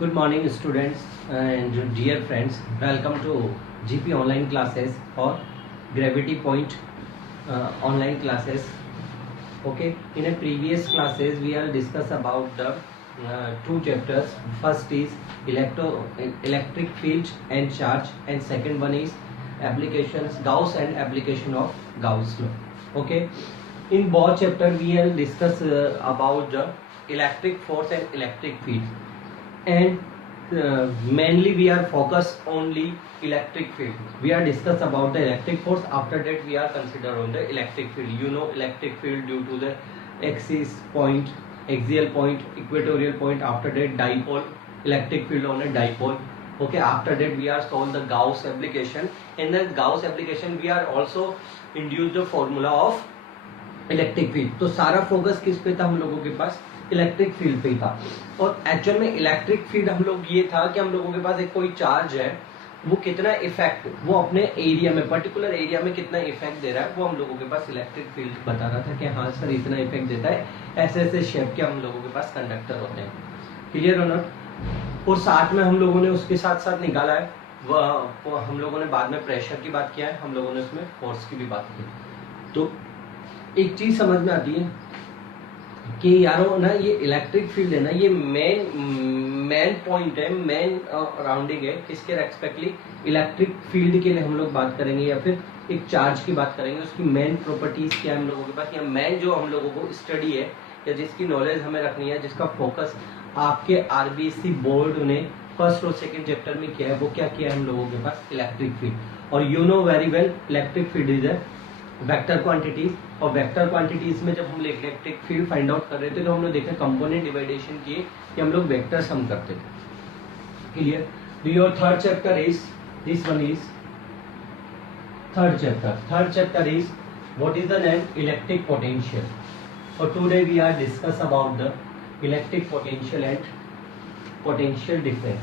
Good morning, students and dear friends. Welcome to GP online classes or Gravity Point online classes. Okay, in a previous classes we have discussed about the two chapters. First is electric field and charge, and second one is applications Gauss and application of Gauss law. Okay, in both chapter we have discussed about the electric force and electric field, and mainly we are focused only electric field. We are discuss about the electric force. After that we are consider on the electric field. You know, electric field due to the axis point, axial point, equatorial point. After that dipole, electric field on a dipole. Okay, after that we are solve the Gauss application. In the Gauss application we are also induce the formula of electric field. तो सारा focus किस पे था हम लोगों के पास? Electric field पे था. और एक्चुअल में इलेक्ट्रिक फील्ड हम लोग ये था कि हम लोगों के पास एक कोई चार्ज है, वो कितना इफेक्ट वो अपने एरिया में, पर्टिकुलर एरिया में कितना इफेक्ट दे रहा है, वो हम लोगों के पास इलेक्ट्रिक फील्ड बता रहा था कि हाँ सर इतना इफेक्ट देता है, ऐसे ऐसे शेप के हम लोगों के पास कंडक्टर होते हैं. क्लियर हो ना? और साथ में हम लोगों ने उसके साथ साथ निकाला है वो हम लोगों ने बाद में प्रेशर की बात किया है, हम लोगों ने उसमें फोर्स की भी बात की. तो एक चीज समझ में आती है कि यारो ना ये इलेक्ट्रिक फील्ड है ना, ये मेन पॉइंट है, मेन राउंडिंग है. किसके रेस्पेक्टली? इलेक्ट्रिक फील्ड के लिए हम लोग बात करेंगे या फिर एक चार्ज की बात करेंगे. उसकी मेन प्रॉपर्टीज क्या है हम लोगों के पास, या मेन जो हम लोगों को स्टडी है या जिसकी नॉलेज हमें रखनी है, जिसका फोकस आपके आरबीएससी बोर्ड ने फर्स्ट और सेकेंड चैप्टर में किया है, वो क्या किया है हम लोगों के पास? Electric field. और you know very well electric field is है वेक्टर क्वांटिटीज. और वेक्टर क्वांटिटीज में जब हम इलेक्ट्रिक फील्ड फाइंड आउट कर रहे थे तो हम लोग देखा कंपोनेंट डिवाइडेशन किए कि हम लोग वेक्टर सम करते थे. Clear? Your third chapter is this one is third chapter is what is the name? Electric potential. और today we are discuss about the electric potential and potential difference.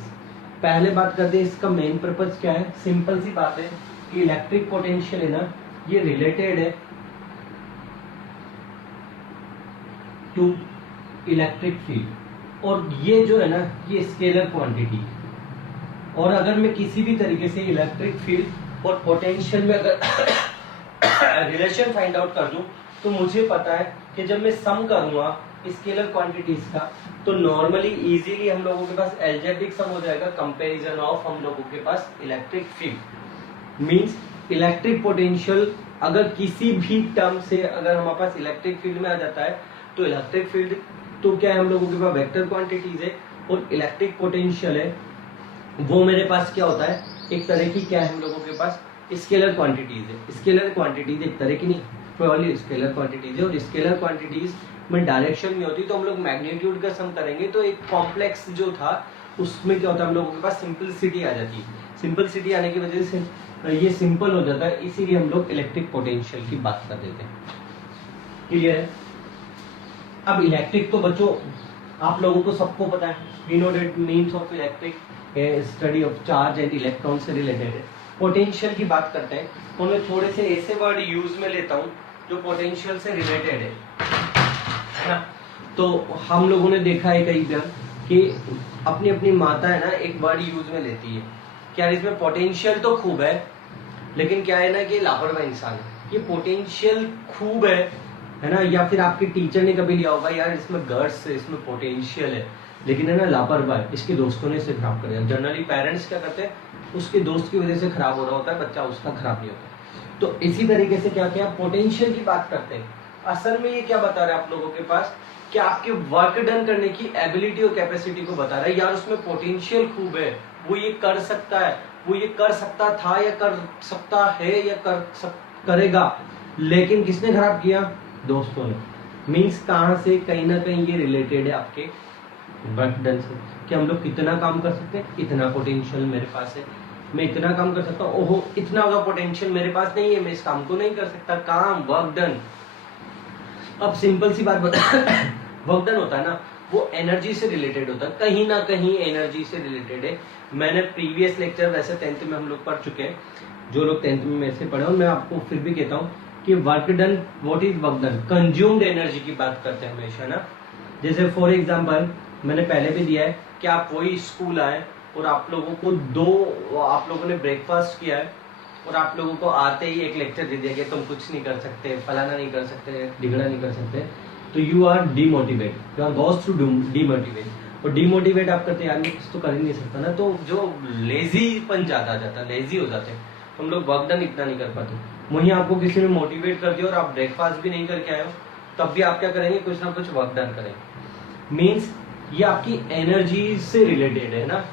पहले बात करते हैं इसका मेन पर्पज क्या है. सिंपल सी बात है कि इलेक्ट्रिक पोटेंशियल है ना, ये रिलेटेड है टू इलेक्ट्रिक फील्ड. और ये जो है ना, ये स्केलर क्वांटिटी. और अगर मैं किसी भी तरीके से इलेक्ट्रिक फील्ड और पोटेंशियल में अगर रिलेशन फाइंड आउट कर दूं, तो मुझे पता है कि जब मैं सम करूंगा स्केलर क्वांटिटीज का, तो नॉर्मली इजीली हम लोगों के पास एल्जेब्रिक सम हो जाएगा कंपैरिजन ऑफ हम लोगों के पास electric field. Means electric potential अगर किसी भी टर्म से अगर हमारे पास इलेक्ट्रिक फील्ड में आ जाता है, तो इलेक्ट्रिक फील्ड तो क्या है हम लोगों के पास? वेक्टर क्वांटिटीज है. और इलेक्ट्रिक पोटेंशियल है वो मेरे पास क्या होता है? एक तरह की क्या है हम लोगों के पास? स्केलर क्वांटिटीज है. स्केलर क्वांटिटीज एक तरह की नहीं, प्योरली स्केलर क्वांटिटीज है. और स्केलर क्वांटिटीज में डायरेक्शन नहीं होती, तो हम लोग मैग्नीट्यूड का सम करेंगे तो एक कॉम्प्लेक्स जो था उसमें क्या होता है हम लोगों के पास? सिंपलिसिटी आ जाती है. सिंपलिसिटी आने की वजह से ये सिंपल हो जाता है, इसीलिए हम लोग इलेक्ट्रिक पोटेंशियल की बात कर देते हैं. क्लियर है? अब इलेक्ट्रिक तो बच्चों आप लोगों को सबको पता है. We know that means of electric study of charge and electron से रिलेटेड है. पोटेंशियल की बात करते हैं तो मैं थोड़े से ऐसे वर्ड यूज में लेता हूं जो पोटेंशियल से रिलेटेड है ना. तो हम लोगों ने देखा है कई बार कि अपनी अपनी माता है ना एक वर्ड यूज में लेती है कि यार इसमें पोटेंशियल तो खूब है, लेकिन क्या है ना कि लापरवाह इंसान है. ये पोटेंशियल खूब है ना. या फिर आपके टीचर ने कभी लिया होगा यार इसमें गर्स है, इसमें पोटेंशियल है, लेकिन है ना लापरवाह है, इसके दोस्तों ने इसे खराब कर दिया. जनरली पेरेंट्स क्या करते हैं? उसके दोस्त की वजह से खराब हो रहा होता है बच्चा, उसका खराब नहीं होता. तो इसी तरीके से क्या किया, पोटेंशियल की बात करते हैं. असल में ये क्या बता रहा है आप लोगों के पास कि आपके वर्क डन करने की एबिलिटी और कैपेसिटी को बता रहा है. यार उसमें पोटेंशियल खूब है, वो ये कर सकता है, वो ये कर सकता था या कर सकता है या करेगा, लेकिन किसने खराब किया? दोस्तों ने. मीन्स कहां से? कहीं ना कहीं ये रिलेटेड है आपके वर्क डन से कि हम लोग कितना काम कर सकते हैं. इतना पोटेंशियल मेरे पास है, मैं इतना काम कर सकता हूँ. ओहो इतना होगा पोटेंशियल मेरे पास नहीं है, मैं इस काम को नहीं कर सकता. काम वर्क डन. अब सिंपल सी बात बता वर्क डन होता है ना, वो एनर्जी से रिलेटेड होता है, कहीं ना कहीं एनर्जी से रिलेटेड है. मैंने प्रीवियस लेक्चर वैसे 10th में हम लोग पढ़ चुके हैं, जो लोग 10th में मेरे से पढ़े, और मैं आपको फिर भी कहता हूँ कि work done, what is work done? Consumed energy की बात करते हैं हमेशा ना. जैसे फॉर एग्जांपल मैंने पहले भी दिया है कि आप वही स्कूल आए और आप लोगों को आप लोगों ने ब्रेकफास्ट किया है और आप लोगों को आते ही एक लेक्चर दे दिया कि तुम कुछ नहीं कर सकते, फलाना नहीं कर सकते, ढिगड़ा नहीं कर सकते, तो you are demotivate, you are goes to demotivate. और डीमोटिवेट आप करते यार कुछ तो कर ही नहीं सकता ना, तो जो लेजीपन ज्यादा आ जाता है, लेजी हो जाते हैं, तो हम लोग वर्क डन इतना नहीं कर पाते। वहीं आपको किसी ने मोटिवेट कर दिया और आप ब्रेकफास्ट भी नहीं करके आए हो, तब भी आप क्या करेंगे, कुछ ना कुछ वर्क डन करेंगे। मीन्स ये आपकी एनर्जी से रिलेटेड है ना।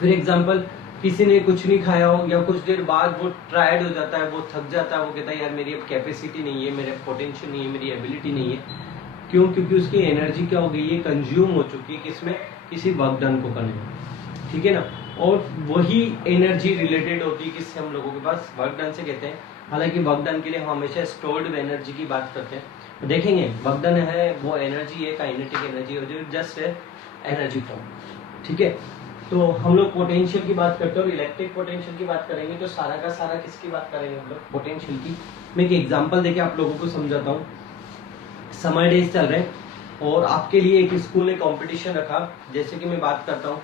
फिर एग्जाम्पल, किसी ने कुछ नहीं खाया हो या कुछ देर बाद वो टायर्ड हो जाता है, वो थक जाता है, वो कहता है यार मेरी अब कैपेसिटी नहीं है, मेरे पोटेंशियल नहीं है, मेरी एबिलिटी नहीं है। क्यों? क्योंकि उसकी एनर्जी क्या हो गई है, कंज्यूम हो चुकी है किसमें, किसी वर्क डन को करने में, ठीक है ना। और वही एनर्जी रिलेटेड होती है किससे, हम लोगों के पास वर्क डन से कहते हैं। हालांकि वर्क डन के लिए हम हमेशा स्टोर्ड एनर्जी की बात करते हैं, तो देखेंगे वर्क डन है वो एनर्जी है, काइनेटिक एनर्जी हो जो जस्ट है एनर्जी फॉर्म, ठीक है। तो हम लोग पोटेंशियल की बात करते हैं और इलेक्ट्रिक पोटेंशियल की बात करेंगे, तो सारा का सारा किसकी बात करेंगे हम लोग, पोटेंशियल की। मैं एक एग्जांपल देके आप लोगों को समझाता हूँ। समर डेज चल रहे हैं और आपके लिए एक स्कूल ने कंपटीशन रखा, जैसे कि मैं बात करता हूँ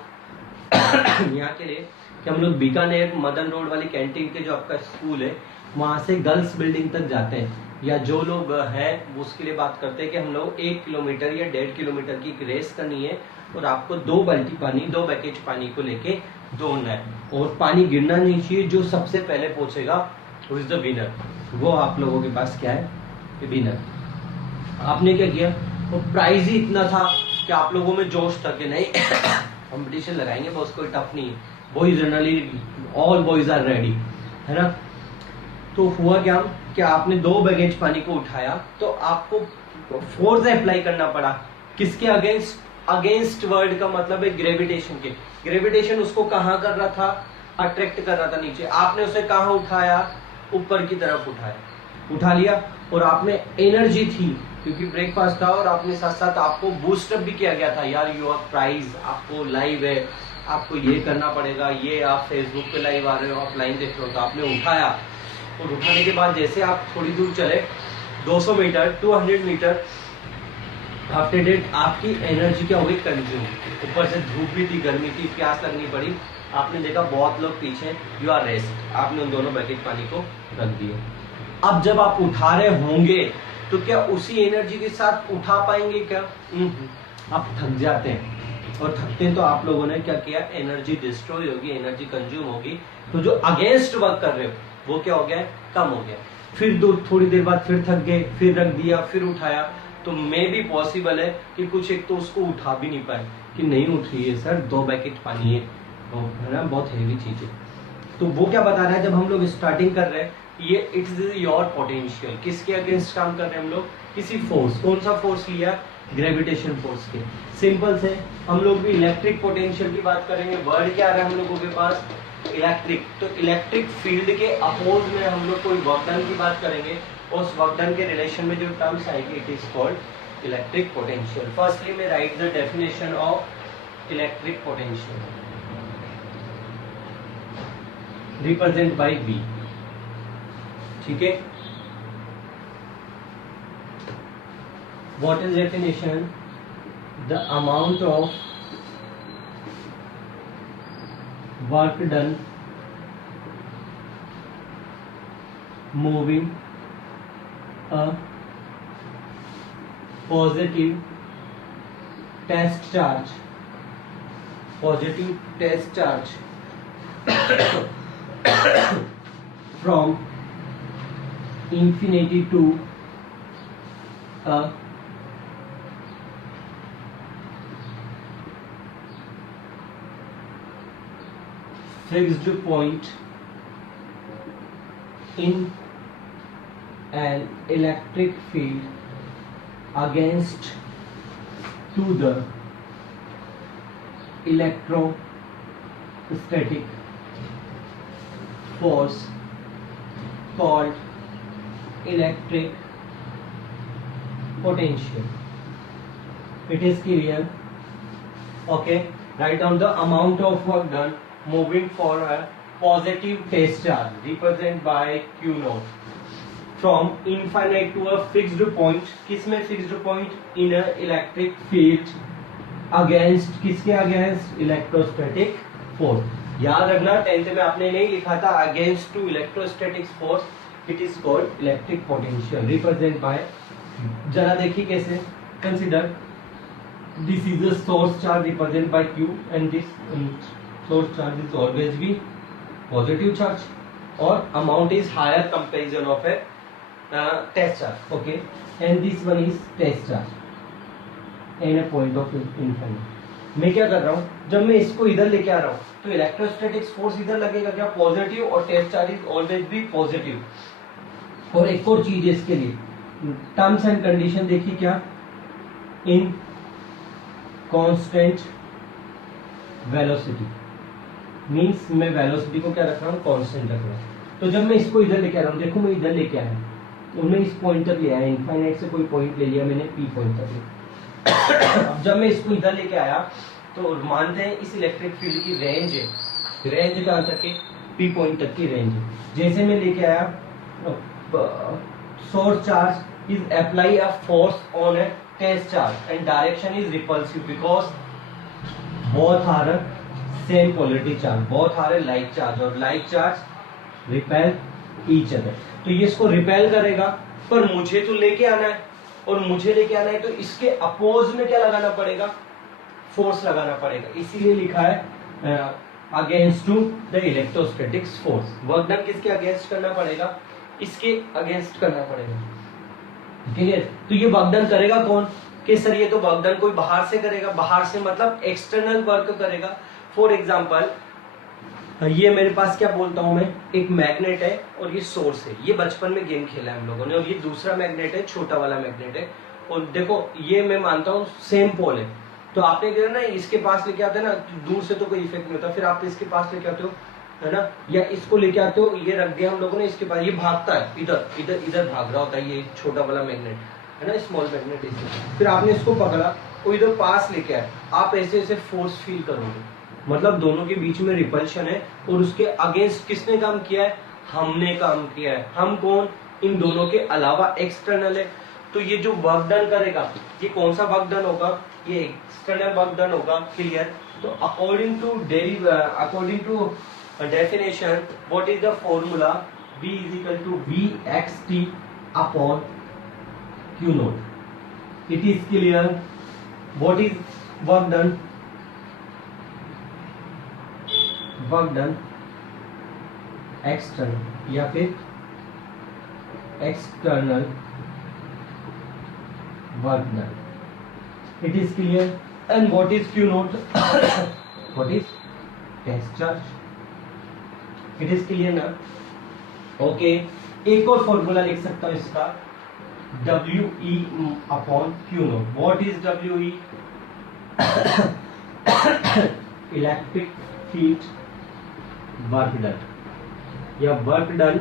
यहाँ के लिए कि हम लोग बीकानेर मदन रोड वाली कैंटीन के जो आपका स्कूल है वहाँ से गर्ल्स बिल्डिंग तक जाते हैं, या जो लोग हैं उसके लिए बात करते हैं कि हम लोग 1 किलोमीटर या 1.5 किलोमीटर की रेस करनी है और आपको 2 बाल्टी पानी, 2 पैकेट पानी को लेके दौड़ना है और पानी गिरना नहीं चाहिए, जो सबसे पहले पहुंचेगा वो इज द विनर, वो आप लोगों के पास क्या है, विनर। आपने क्या किया, वो प्राइज ही इतना था कि आप लोगों में जोश था कि नहीं कंपटीशन लगाएंगे, बॉस कोई टफ नहीं है, boys generally all boys are ready, है ना। तो हुआ क्या कि आपने 2 बैगेज पानी को उठाया तो आपको फोर्स अप्लाई करना पड़ा, किसके अगेंस्ट, अगेंस्ट वर्ड का मतलब है ग्रेविटेशन के। ग्रेविटेशन उसको कहाँ कर रहा था, अट्रैक्ट कर रहा था नीचे, आपने उसे कहाँ उठाया, ऊपर की तरफ उठाया, उठा लिया। और आपने एनर्जी थी क्योंकि ब्रेकफास्ट था और आपने साथ साथ आपको बूस्टअप भी किया गया था, यार यू आर प्राइज, आपको लाइव है, आपको ये करना पड़ेगा, ये आप फेसबुक पे लाइव आ रहे हो, आप लाइन देख रहे हो, तो आपने उठाया। और उठाने के बाद जैसे आप थोड़ी दूर चले, 200 मीटर 200 मीटर, आफ्टर डेट आपकी एनर्जी क्या हो गई, कंज्यूम। ऊपर से धूप भी थी, गर्मी थी, प्यास लगनी पड़ी, आपने देखा बहुत लोग पीछे, यू आर रेस्ट, आपने उन दोनों पैकेट पानी को रख दिया। अब जब आप उठा रहे होंगे तो क्या उसी एनर्जी के साथ उठा पाएंगे क्या, आप थक जाते हैं, और थकते हैं तो आप लोगों ने क्या किया, एनर्जी डिस्ट्रॉय होगी, एनर्जी कंज्यूम होगी, तो जो अगेंस्ट वर्क कर रहे हो वो क्या हो गया, कम हो गया। फिर थोड़ी देर बाद फिर थक गए, फिर रख दिया, फिर उठाया, तो मे भी पॉसिबल है कि कुछ एक तो उसको उठा भी नहीं पाए कि नहीं उठ रही है सर, 2 पैकेट पानी है ना, बहुत हेवी चीज है। तो वो क्या बता रहा है, जब हम लोग स्टार्टिंग कर रहे हैं, ये इट्स योर पोटेंशियल, किसके अगेंस्ट काम कर रहे हैं हम लोग, किसी फोर्स। कौन सा फोर्स लिया, ग्रेविटेशन फोर्स के। सिंपल से हम लोग भी इलेक्ट्रिक पोटेंशियल की बात करेंगे, वर्ड क्या आ रहा है हम लोगों के पास, इलेक्ट्रिक। तो इलेक्ट्रिक फील्ड के अपोज में हम लोग कोई वर्क डन की बात करेंगे, उस वर्क डन के रिलेशन में जो टर्म्स आएगी, it is called electric potential. Firstly मैं write the definition of electric potential, represent by V, ठीक है। What is definition, the amount of work done moving a positive test charge from infinity to a fixed point in an electric field against to the electrostatic force called electric potential. It is clear? Okay, write down the amount of work done moving for a positive test charge represented by Q naught from infinite to a fixed point. किसमें fixed point? In a electric field against, किसके against? Electrostatic force. याद रखना 10th में आपने नहीं लिखा था against to electrostatic force, it is called electric potential, represent by, जरा देखिए कैसे, consider this is the source charge represent by Q and this source charge is always be positive charge और amount is higher comparison of a test charge, okay, and this one is test charge in a point of infinite. मैं क्या कर रहा हूँ, जब मैं इसको इधर लेके आ रहा हूँ तो इलेक्ट्रोस्टैटिक फोर्स इधर लगेगा क्या? पॉजिटिव, और टेस्ट चार्ज इज ऑलवेज भी पॉजिटिव। और एक और चीज है इसके लिए, टर्म्स एंड कंडीशन देखिए क्या, इन कांस्टेंट वेलोसिटी मींस मैं वेलोसिटी को क्या रख रहा हूँ? कांस्टेंट रख रहा हूँ। तो जब मैं इसको इधर लेके आ रहा हूँ, देखो मैं इधर लेके आया, तो मैं इस पॉइंट तक ले आया, इनफाइनाइट से कोई पॉइंट ले लिया मैंने, P पॉइंट तक ले। जब मैं इसको इधर लेके आया तो मानते हैं इस इलेक्ट्रिक फील्ड की रेंज है, रेंज कहाँ तक है? P पॉइंट तक की रेंज है। जैसे मैं लेके आया, source charge is apply a force on a test charge and direction is repulsive because both are same polarity charge, both are like charge और like charge repel each other। तो ये इसको रिपेल करेगा, पर मुझे तो लेके आना है, और मुझे लेके आना है तो इसके अपोज में क्या लगाना पड़ेगा? फोर्स लगाना पड़ेगा। इसीलिए लिखा है against to the electrostatic force. Work done किसके अगेंस्ट करना पड़ेगा? इसके अगेंस्ट करना पड़ेगा, क्लियर? तो ये वर्क डन करेगा कौन? कि सर ये तो वर्क डन कोई बाहर से करेगा, बाहर से मतलब एक्सटर्नल वर्क करेगा। फॉर एग्जांपल ये मेरे पास क्या बोलता हूं मैं, एक मैग्नेट है और ये सोर्स है, ये बचपन में गेम खेला है हम लोगों ने, और ये दूसरा मैग्नेट है, छोटा वाला मैग्नेट है, और देखो ये मैं मानता हूँ सेम पोल है। तो आपने क्या ना, इसके पास लेके आते हैं ना, दूर से तो कोई इफेक्ट नहीं होता, फिर आप इसके पास लेके आते हो, है ना, या इसको लेके आते हो, ये रख दिया हम लोगों ने इसके पास, ये भागता है इधर इधर इधर भाग रहा होता है, ये छोटा वाला मैग्नेट है ना, स्मॉल मैग्नेट इससे। फिर आपने इसको पकड़ा और इधर पास लेके आए, आप ऐसे ऐसे फोर्स फील करोगे, मतलब दोनों के बीच में रिपल्शन है, और उसके अगेंस्ट किसने काम किया है? हमने काम किया है। हम कौन? इन दोनों के अलावा एक्सटर्नल है। तो ये जो वर्क डन करेगा, ये कौन सा वर्क डन होगा? ये एक्सटर्नल वर्क डन होगा, क्लियर? तो according to definition, what is the formula? V is equal to Vxt upon Q naught. It is clear? What is work done? Work done external या फिर external work done. It is clear? And what is Q naught? What is test charge? It is clear ना? Okay, एक और formula लिख सकता हूं इसका, WE upon Q not. What is WE? Electric field work done, या work done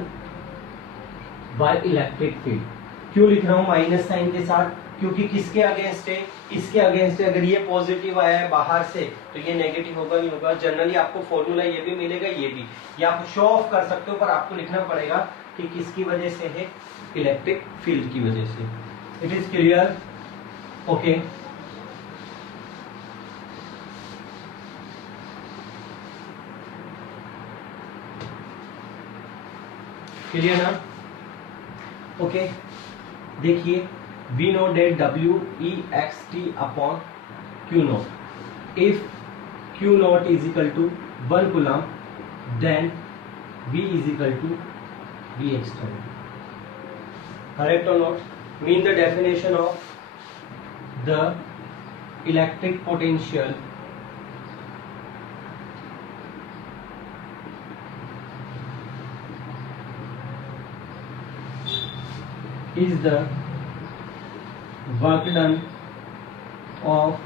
by electric field. क्यों लिख रहा हूं माइनस साइन के साथ? क्योंकि किसके अगेंस्ट है? इसके अगेंस्ट है। अगर ये पॉजिटिव आया है बाहर से तो ये नेगेटिव होगा, नहीं होगा? जनरली आपको फॉर्मूला ये भी मिलेगा, ये भी, या आप शो ऑफ कर सकते हो, पर आपको लिखना पड़ेगा कि किसकी वजह से है? इलेक्ट्रिक फील्ड की वजह से। It is clear? Okay, clear ना? ओके, देखिए, we know that Wext upon Q naught. If Q naught is equal to 1 coulomb, then V is equal to V external. Correct or not? Mean the definition of the electric potential is the work done of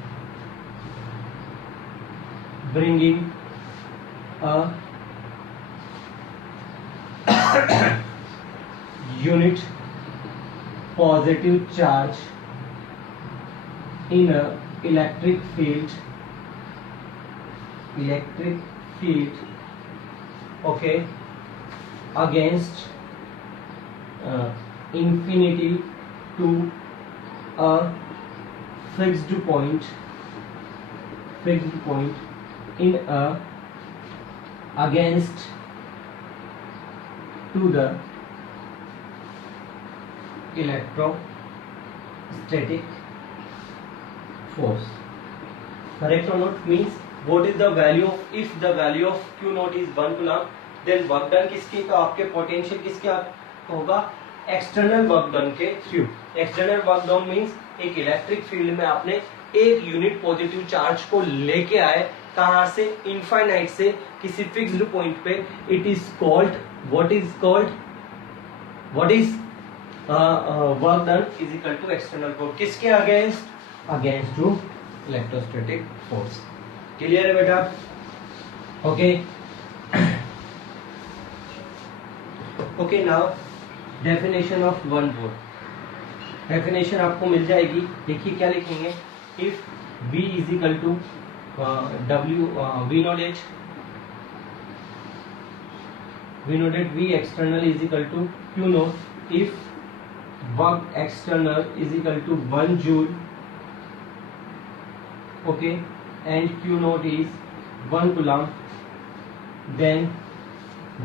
bringing a unit positive charge in a electric field, okay, against infinity to a fixed point fixed point in a against to the electrostatic force. Correct or not? Means what is the value of, if the value of Q naught is 1 coulomb, then work done किसके का आपके potential किसके होगा? External work done के through. External work done means एक electric field में आपने एक यूनिट पॉजिटिव चार्ज को लेके आए, कहां से? इनफाइनाइट से किसी फिक्स्ड पॉइंट पे. It is called, what is called, what is work done is equal to external force. किसके against? Against to electrostatic force. Clear है बेटा? Okay. Okay, now definition of 1 volt. Definition आपको मिल जाएगी. देखिए क्या लिखेंगे? If V is equal to W V not H, V not V external is equal to Q not. If work external is equal to 1 joule, okay, and Q not is 1 coulomb, then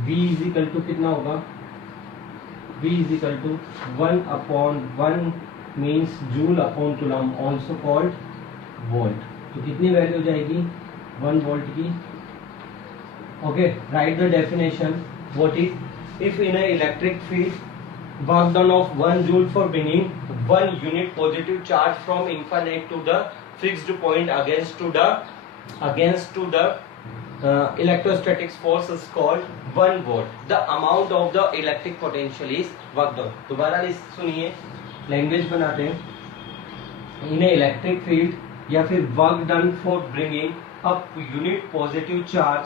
V is equal to कितना होगा? V is equal to 1 upon 1 means joule upon coulomb, also called volt. तो कितनी value हो जाएगी? 1 volt की. Okay, write the definition. What is? If in a electric field work done of 1 joule for bringing 1 unit positive charge from infinite to the fixed point against to the electrostatic force is called 1 volt. The amount of the electric potential is work done. दोबारा सुनिए, language बनाते हैं. इन electric field या फिर work done for bringing a unit positive charge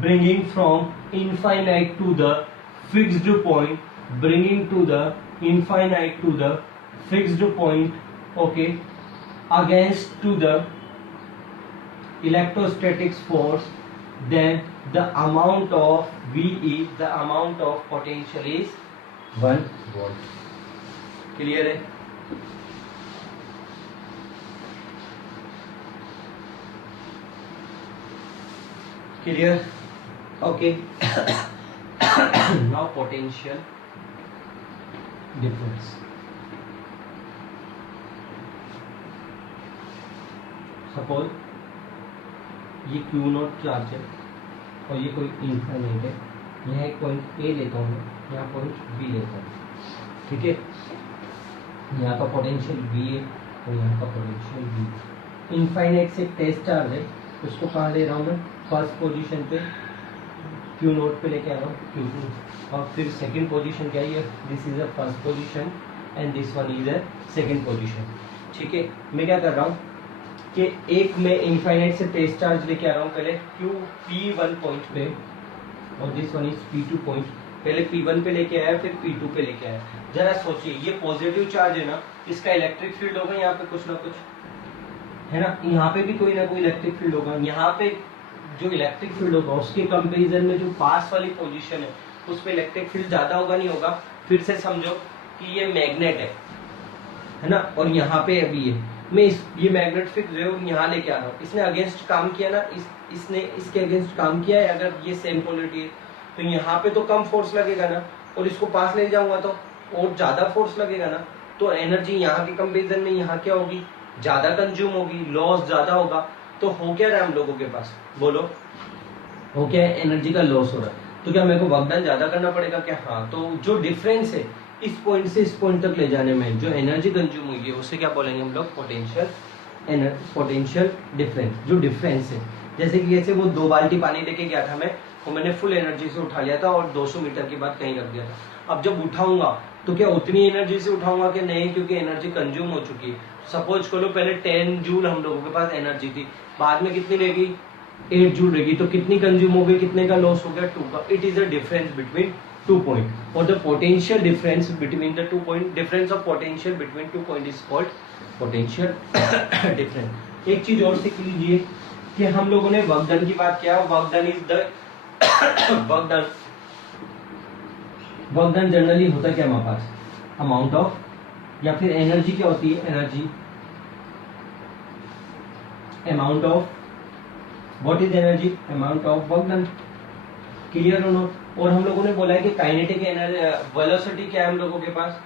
bringing from infinite to the fixed point, okay, against to the electrostatic force, then the amount of potential is 1 volt. Clear है? Clear? Okay. Now potential difference. Suppose ये Q not charge है और ये कोई infinite है. यहाँ एक point A लेता हूँ, यहाँ पॉइंट B लेता हूँ. ठीक है, यहाँ का पोटेंशियल B है और यहाँ का पोटेंशियल B. इनफाइनाइट से टेस्ट चार्ज है, उसको कहाँ ले रहा हूँ मैं? फर्स्ट पोजीशन पे Q नॉट पे लेके आ रहा हूँ, Q2. और फिर सेकंड पोजीशन क्या है? This is a first position and this one is a second position. ठीक है, मैं क्या कर रहा हूँ कि एक में इनफाइनाइट से टेस्ट चार्ज लेके आ रहा हूँ. पहले P1 पॉइंट पे और this one is P2 point. पहले P1 पे लेके आया, फिर P2 पे लेके आया. जरा सोचिए, ये पॉजिटिव चार्ज है ना, इसका इलेक्ट्रिक फील्ड होगा यहाँ पे कुछ ना कुछ, है ना? यहाँ पे भी कोई ना कोई इलेक्ट्रिक फील्ड होगा. यहाँ पे जो इलेक्ट्रिक फील्ड होगा उसके कंपेरिजन में जो पास वाली पोजीशन है उस पे इलेक्ट्रिक फील्ड ज्यादा होगा नहीं होगा? फिर से समझो कि ये मैग्नेट है ना, और यहाँ पे अभी मैं ये मैग्नेट फिक्स है और यहाँ लेके आ रहा हूँ. इसने अगेंस्ट काम किया ना, इसने इसके अगेंस्ट काम किया है. अगर ये सेम पोलरिटी है तो यहाँ पे तो कम फोर्स लगेगा ना, और इसको पास ले जाऊंगा तो और ज्यादा फोर्स लगेगा ना. तो एनर्जी यहाँ के कंपेरिजन में यहाँ क्या होगी? ज्यादा कंज्यूम होगी, लॉस ज्यादा होगा. तो हो क्या रहा है हम लोगों के पास? बोलो, हो क्या है? एनर्जी का लॉस हो रहा है. तो क्या मेरे को वर्क डन ज्यादा करना पड़ेगा क्या? हाँ. तो जो डिफरेंस है इस पॉइंट से इस पॉइंट तक ले जाने में जो एनर्जी कंज्यूम हुई है उससे क्या बोलेंगे हम लोग? Potential difference. जो डिफरेंस है, जैसे कि ऐसे वो 2 बाल्टी पानी लेके गया था मैं, वो मैंने फुल एनर्जी से उठा लिया था और 200 मीटर के बाद कहीं रख दिया था. अब जब उठाऊंगा तो क्या उतनी एनर्जी से उठाऊंगा कि नहीं? क्योंकि एनर्जी कंज्यूम हो चुकी है. सपोज करो पहले 10 जूल हम लोगों के पास एनर्जी थी, बाद में कितनी रहेगी? 8 जूल रहेगी. तो कितनी कंज्यूम हो गई, कितने का लॉस हो गया? 2 का. It is a difference between 2 point, or the potential difference between the 2 point, difference of potential between 2 point is called potential difference. एक चीज और सीख लीजिए कि हम लोगों ने वर्क डन की बात किया. Work done is the work done generally होता क्या हमारे पास? अमाउंट ऑफ, या फिर एनर्जी क्या होती है? Energy amount of, what is energy, amount of work done, clear हो नोट। और हम लोगों ने बोला है कि काइनेटिक एनर्जी वेलोसिटी क्या है हम लोगों के पास,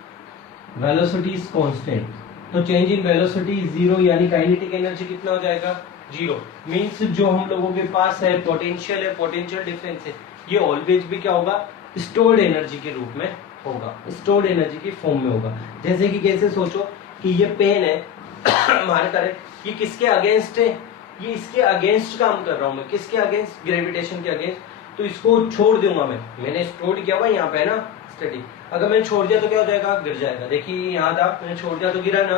वेलोसिटी इज कांस्टेंट, तो change in velocity is zero, यानी काइनेटिक एनर्जी कितना हो जाएगा, जीरो। मींस जो हम लोगों के पास है पोटेंशियल है, पोटेंशियल डिफरेंस है, ये ऑलवेज भी क्या होगा, स्टोर्ड एनर्जी के रूप में होगा, स्टोर्ड एनर्जी की फॉर्म में होगा। जैसे कि कैसे सोचो कि ये पेन है मार्कर है, ये किसके अगेंस्ट है, ये इसके अगेंस्ट काम कर रहा हूं मैं, किसके अगेंस्ट, ग्रेविटेशन के अगेंस्ट, तो इसको छोड़ दूंगा मैंने स्टोर किया हुआ यहाँ पे है ना स्टैटिक, अगर मैंने छोड़ दिया तो क्या हो जाएगा, गिर जाएगा। देखिए यहाँ था, मैंने छोड़ दिया तो गिरा ना,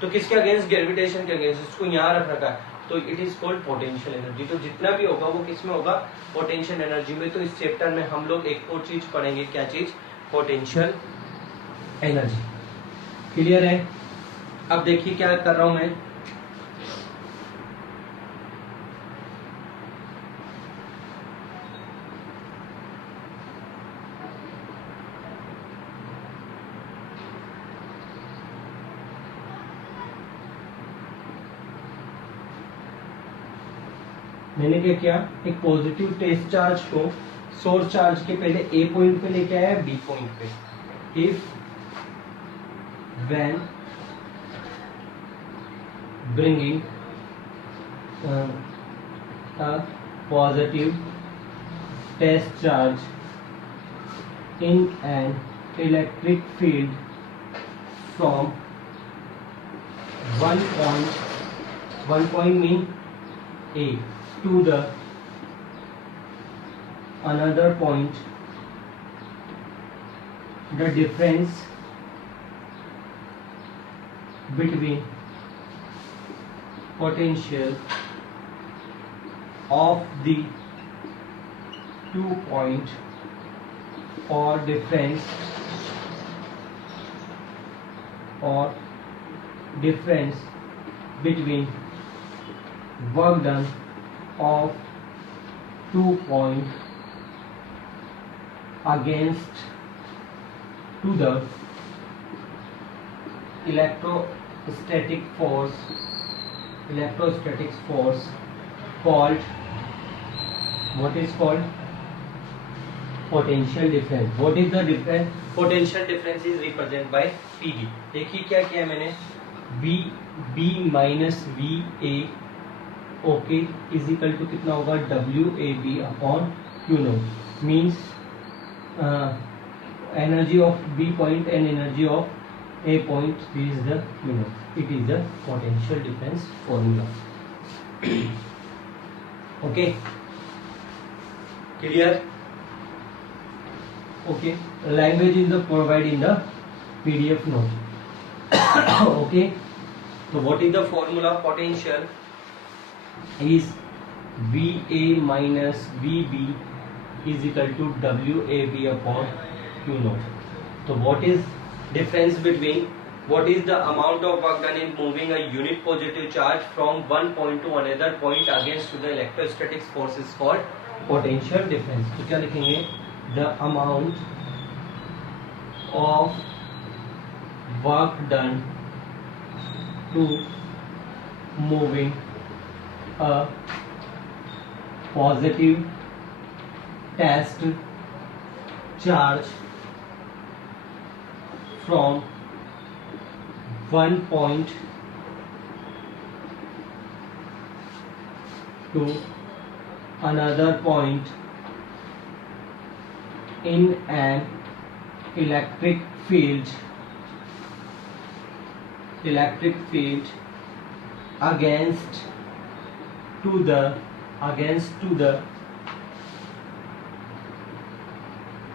तो किसके अगेंस्ट, ग्रेविटेशन के अगेंस्ट, इसको यहाँ रख रखा है, तो it is called potential energy. तो जितना भी होगा वो किस में होगा, पोटेंशियल एनर्जी में। तो इस चैप्टर में हम लोग एक और चीज पढ़ेंगे, क्या चीज, पोटेंशियल एनर्जी। क्लियर है। अब देखिए क्या कर रहा हूं मैं, मैंने क्या किया, एक पॉजिटिव टेस्ट चार्ज को सोर्स चार्ज के पहले ए पॉइंट पे लेके आया बी पॉइंट पे। If when bringing a positive test charge in an electric field from one point mean A to the another point, the difference between potential of the 2 point or difference between work done of 2 point against to the electrostatic force called, what is called, potential difference। what is the difference, potential difference is represented by PD। देखिए क्या किया मैंने, B minus VA okay is equal to कितना होगा, WAB upon Q not, means energy of B point and energy of A point is the Q not, it is the potential difference formula. Okay clear. Okay language is the provide in the PDF note. Okay तो what is the formula, potential is VA minus VB is equal to WAB upon Q naught। So what is difference between, what is the amount of work done in moving a unit positive charge from one point to another point against to the electrostatic force is called potential difference। तो क्या लिखेंगे, the amount of work done to moving a positive test charge from one point to another point in an electric field against to the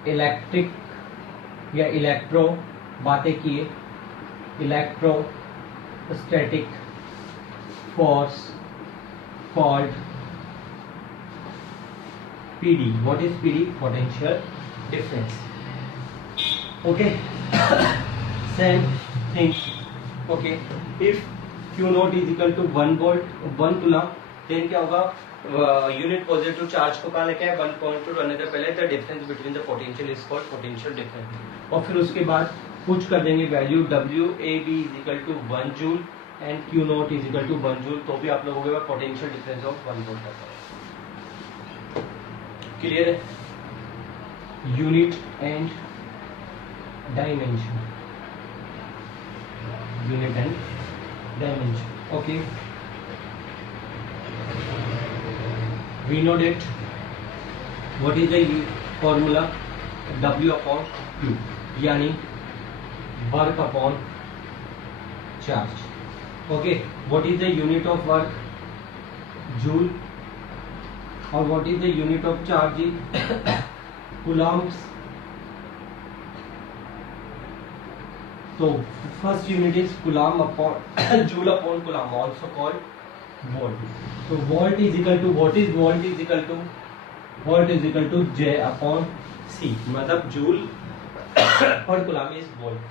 electric या electro, बातें किए, electrostatic force called PD। What is PD, potential difference. Okay same thing. Okay if Q not is equal to 1 volt 1 coulomb, then क्या होगा, unit positive charge को कहा लेके 1 point two रहने से पहले the difference between the potential is called potential difference. और फिर उसके बाद कुछ कर देंगे value, WAB is equal to 1 joule and Q not is equal to 1 joule, तो भी आप लोगों के पास पोटेंशियल डिफरेंस ऑफ 1 वोल्ट आता है। क्लियर है? Unit and dimension, unit and dimension. Okay, we know that what is the formula W upon Q, यानी work upon charge. Okay, what is the unit of work? Joule. और what is the unit of charge? Coulombs. तो first unit is coulomb upon joule upon coulomb, also called volt. तो volt is equal to, what is volt? Is equal to, volt is equal to J upon C, मतलब joule और coulomb is volt.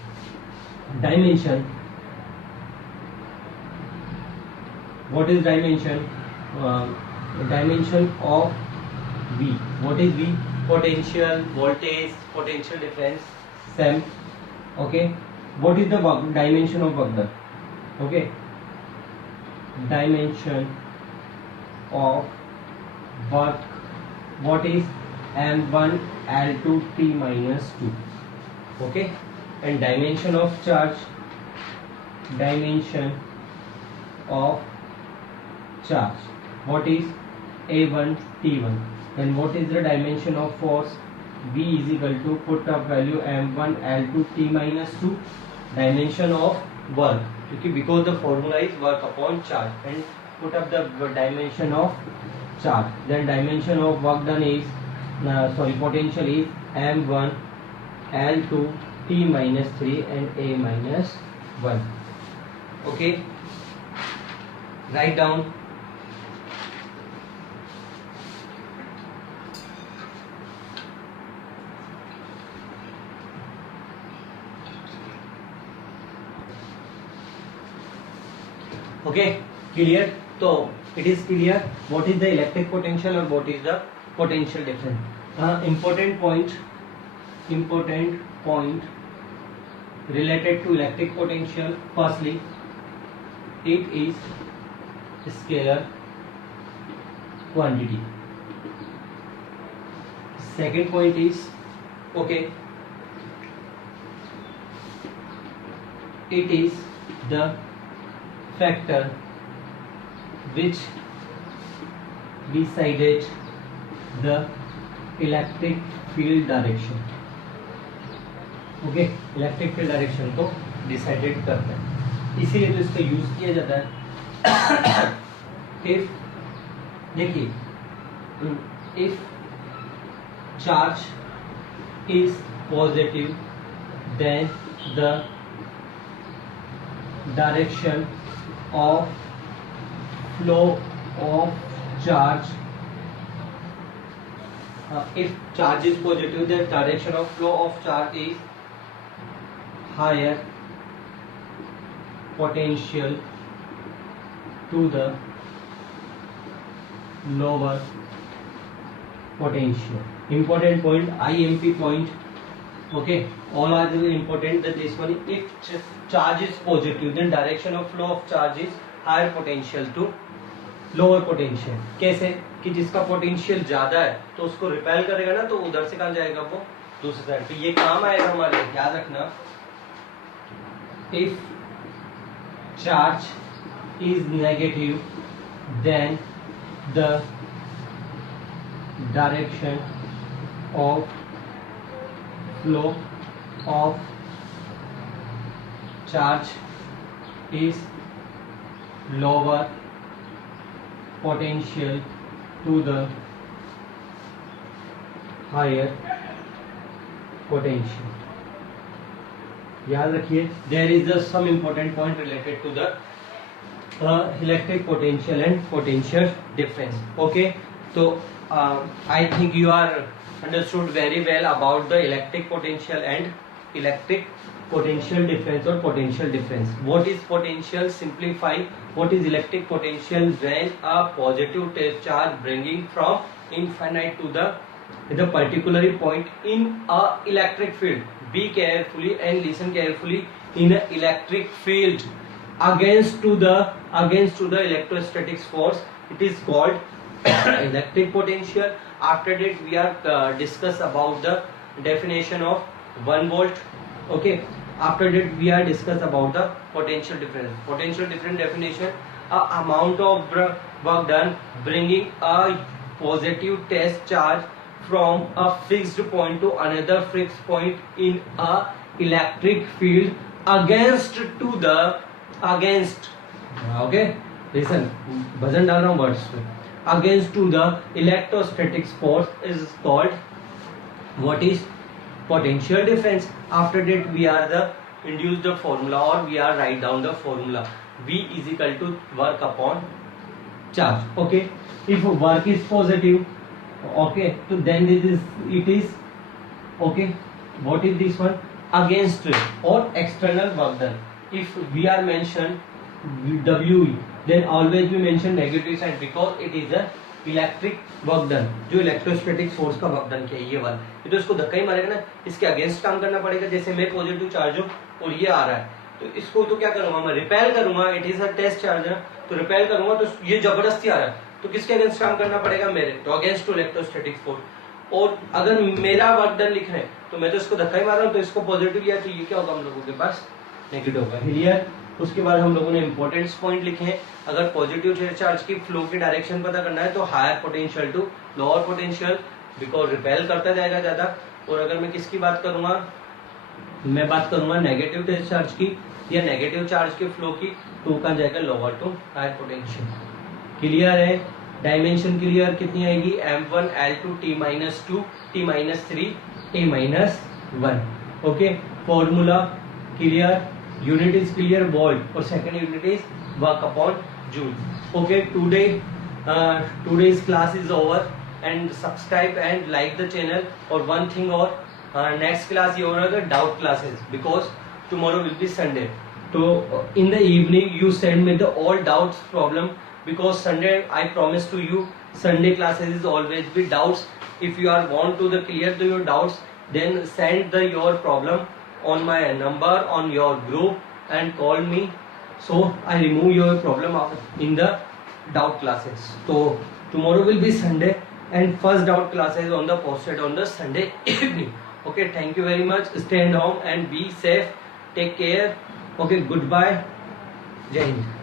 Dimension, what is dimension? Dimension of V, what is V? Potential, voltage, potential difference, same. Okay, what is the work dimension of work done? Okay, dimension of work, what is M1 L2 T minus 2. Okay, and dimension of charge, dimension of charge, what is A1 T1. Then what is the dimension of force? V is equal to, put up value M1 L2 T minus 2, dimension of work, क्योंकि because the formula is work upon charge, and put up the dimension of charge. Then dimension of work done is potential is M1 L2 T minus 3 and A minus 1. Okay, write down. Okay, clear? So it is clear what is the electric potential or what is the potential difference. Important point related to electric potential. Firstly, it is scalar quantity. Second point is, okay, it is the factor which decided the electric field direction. Okay, electric field direction को decided करता है, इसीलिए तो इसका use किया जाता है। If, देखिए, if charge is positive then the direction of flow of charge, if charge is positive, the direction of flow of charge is higher potential to the lower potential. Important point, IMP point. Okay, all are important. That this one, if charge is positive, then direction of flow of charge is higher potential to lower potential. कैसे? कि जिसका potential ज्यादा है तो उसको repel करेगा ना, तो उधर से कहाँ जाएगा? वो दूसरी साइड पे। ये काम आएगा हमारे, याद रखना। If charge is negative then the direction of flow of charge is lower potential to the higher potential. याद रखिए, there is some important point related to the electric potential and potential difference. Okay, so I think you are understood very well about the electric potential and electric potential difference or potential difference. What is potential? Simplify. What is electric potential? When a positive charge bringing from infinite to the particular point in a electric field. Be carefully and listen carefully. In a electric field, against to the electrostatics force, it is called electric potential. After that we are discuss about the definition of 1 volt. Okay, after that we are discuss about the potential difference definition: a amount of work done bringing a positive test charge from a fixed point to another fixed point in a electric field against okay, listen, वजन डाल रहा हूँ words पे, against to the electrostatics force is called what is potential difference. After that we are the induce the formula, or we are write down the formula: V is equal to work upon charge. Okay, if work is positive, okay, so then it is okay, what is this one? Against or external work done. If we are mentioned WE, then always we mention negative sign because it is a electric work done, जो electrostatic force का work done किया ये वाला, ये तो इसको धक्का ही मारेगा ना, इसके अगेंस्ट काम करना पड़ेगा. जैसे मैं पॉजिटिव चार्ज हूँ और ये आ रहा है, तो इसको तो क्या करूंगा मैं, रिपेल करूंगा. It is a test charge है, तो रिपेल करूंगा, तो ये जबरदस्ती आ रहा है, तो किसके अगेंस्ट काम करना पड़ेगा, मेरे, तो अगेंस्ट टू इलेक्ट्रोस्टैटिक फोर्स. और अगर मेरा वर्क डन लिख रहे हैं तो मैं तो इसको धक्का ही मार रहा हूँ, तो इसको पॉजिटिव लिया, तो ये क्या होगा हम लोगों के पास नेगेटिव होगा. क्लियर. उसके बाद हम लोगों ने इंपॉर्टेंट पॉइंट लिखे हैं. अगर पॉजिटिव चार्ज की फ्लो की डायरेक्शन पता करना है तो higher potential to lower potential, because repel करता जाएगा ज्यादा. और अगर मैं किसकी बात करूंगा, मैं बात करूंगा नेगेटिव चार्ज की या नेगेटिव चार्ज के फ्लो की, तो कहाँ जाएगा, lower to higher potential. Clear है. डायमेंशन क्लियर कितनी आएगी, m1 L2 T-2 T-3 A-1. Okay, formula clear. Unit is clear, volt, or second unit is work upon joule. Okay, today's class is over, and subscribe and like the channel. Or one thing, or next class ये होगा doubt classes, because tomorrow will be Sunday. So in the evening you send me the all doubts problem, because Sunday I promise to you Sunday classes is always be doubts. If you are want to the clear your doubts, then send your problem on my number on your group and call me, so I remove your problem in the doubt classes. So tomorrow will be Sunday, and first doubt classes on the posted on the Sunday evening. Okay, thank you very much. Stay at home and be safe. Take care. Okay, goodbye. Jai Hind.